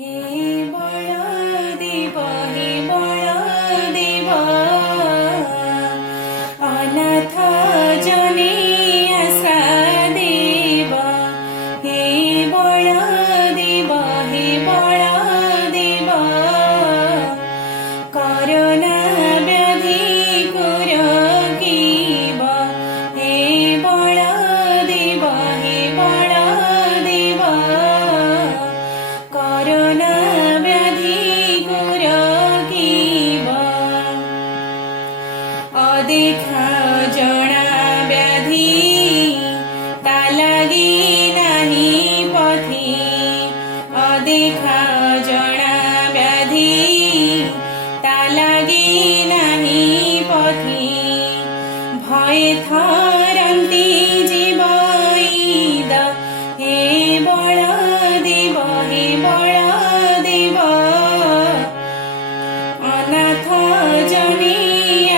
হে বলদেব হে বলদেব অনাথ জনে আশা দেব হে বলদেব হে বলদেব করোনা ব্যাধি কুরকিব হে বলদেব হে বলদেব করোনা ব্যাধি কুরকিব অদেখা জଣା ব্যাধি তা লাগি নাহি পথি অদেখা জଣା ব্যাধি তা লাগি নাহি পথি ভয়ে থরন্তি জীবইদ হে বলদেব হে বলদেব অনাথ জনে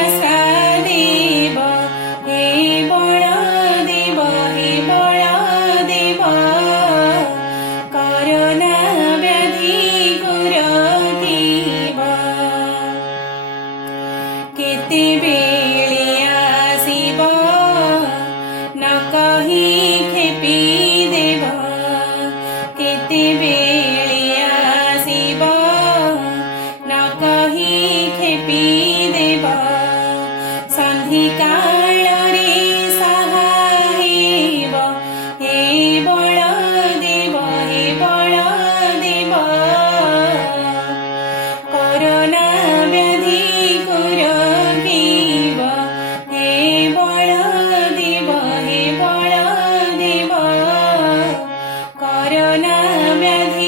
আশা দেব হে বলদেব হে বলদেব করোনা ব্যাধি কুরকিব কেতেবেলে আসিব ন কহি খেপি দেব কেতেবেলে আসিব ন কহি খেপি দেব সন্ধি কাଳରେ সাহা হেব হে বলদেব হে বলদেব করোনা ব্যাধি কুরকিব হে বলদেব হে বলদেব করোনা ব্যাধি